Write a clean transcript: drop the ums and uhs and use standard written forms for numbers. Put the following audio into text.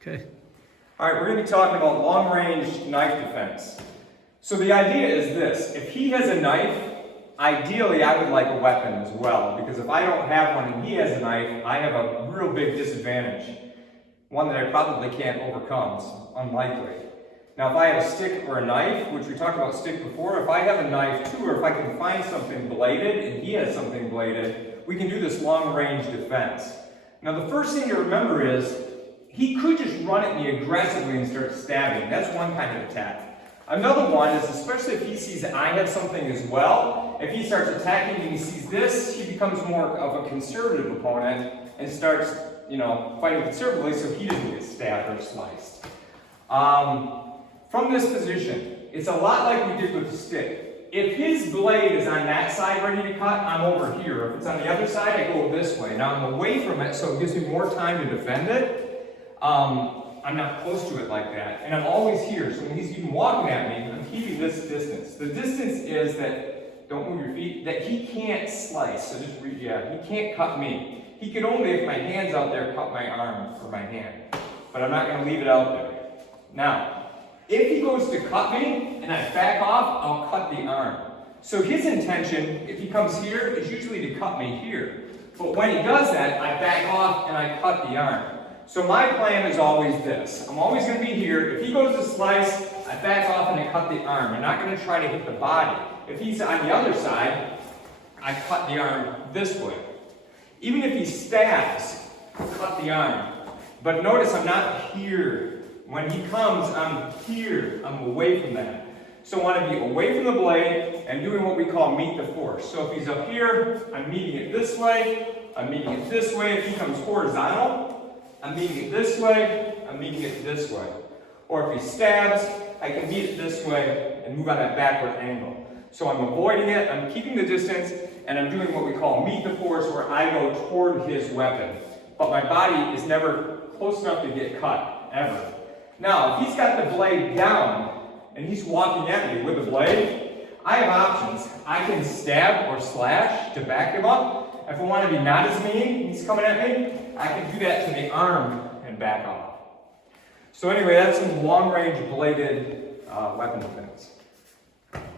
Okay. All right, we're going to be talking about long-range knife defense. So the idea is this: if he has a knife, ideally I would like a weapon as well, because if I don't have one and he has a knife, I have a real big disadvantage. One that I probably can't overcome. It's unlikely. Now if I have a stick or a knife, which we talked about stick before, if I have a knife too, or if I can find something bladed and he has something bladed, we can do this long-range defense. Now the first thing to remember is, he could just run at me aggressively and start stabbing. That's one kind of attack. Another one is, especially if he sees that I have something as well, if he starts attacking and he sees this, he becomes more of a conservative opponent and starts, fighting conservatively so he doesn't get stabbed or sliced. From this position, it's a lot like we did with the stick. If his blade is on that side ready to cut, I'm over here. If it's on the other side, I go this way. Now I'm away from it, so it gives me more time to defend it. I'm not close to it like that, and I'm always here, so when he's even walking at me, I'm keeping this distance. The distance is that, don't move your feet, that he can't slice, so just he can't cut me. He can only, if my hand's out there, cut my arm or my hand, but I'm not going to leave it out there. Now, if he goes to cut me, and I back off, I'll cut the arm. So his intention, if he comes here, is usually to cut me here, but when he does that, I back off and I cut the arm. So my plan is always this: I'm always going to be here. If he goes to slice, I back off and I cut the arm. I'm not going to try to hit the body. If he's on the other side, I cut the arm this way. Even if he stabs, I cut the arm. But notice I'm not here. When he comes, I'm here. I'm away from that. So I want to be away from the blade and doing what we call meet the force. So if he's up here, I'm meeting it this way. I'm meeting it this way. If he comes horizontal, I'm meeting it this way, I'm meeting it this way. Or if he stabs, I can meet it this way and move on that backward angle. So I'm avoiding it, I'm keeping the distance, and I'm doing what we call meet the force, where I go toward his weapon. But my body is never close enough to get cut, ever. Now, if he's got the blade down, and he's walking at me with the blade, I have options. I can stab or slash to back him up. If I want to be not as mean, he's coming at me, I can do that to the arm and back off. So anyway, that's some long-range bladed weapon defense.